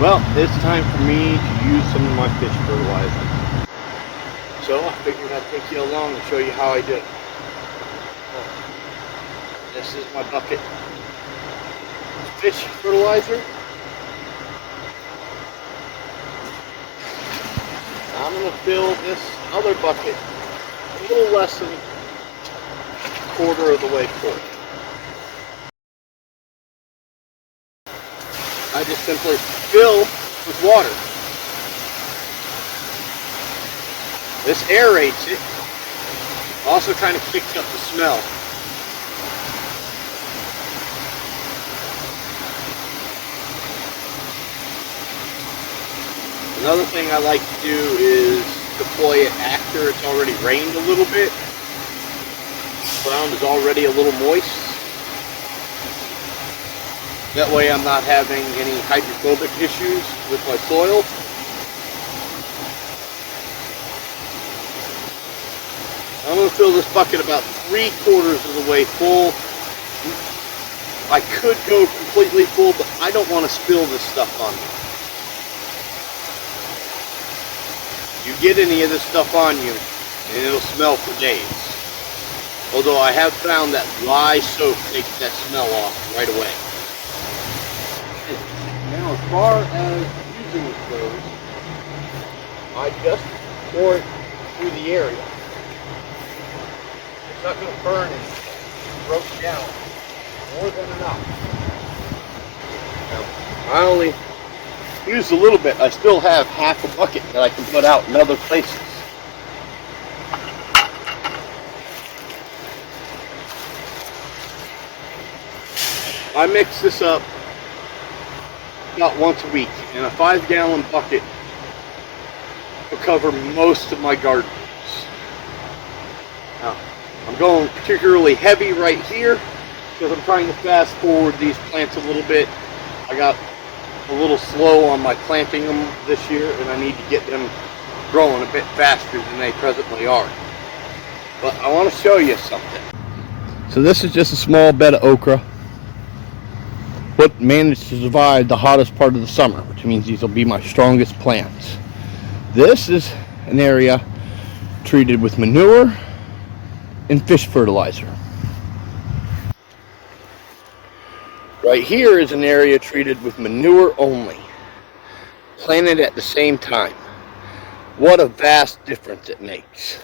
Well, it's time for me to use some of my fish fertilizer. So I figured I'd take you along and show you how I do it. This is my bucket. Fish fertilizer. I'm going to fill this other bucket a little less than a quarter of the way full. I just simply fill with water. This aerates it. Also kind of kicks up the smell. Another thing I like to do is deploy it after it's already rained a little bit. The ground is already a little moist. That way I'm not having any hydrophobic issues with my soil. I'm going to fill this bucket about 3/4 of the way full. I could go completely full, but I don't want to spill this stuff on me. You get any of this stuff on you, and it'll smell for days. Although I have found that dry soap takes that smell off right away. Now, as far as using this goes, I just pour it through the area. It's not going to burn anything. It broke down more than enough. Now, I only used a little bit. I still have half a bucket that I can put out in other places. I mix this up about once a week, and a 5-gallon bucket will cover most of my garden roots. Now, I'm going particularly heavy right here because I'm trying to fast forward these plants a little bit. I got a little slow on my planting them this year, and I need to get them growing a bit faster than they presently are. But I want to show you something. So this is just a small bed of okra. What managed to survive the hottest part of the summer, which means these will be my strongest plants. This is an area treated with manure and fish fertilizer. Right here is an area treated with manure only, planted at the same time. What a vast difference it makes.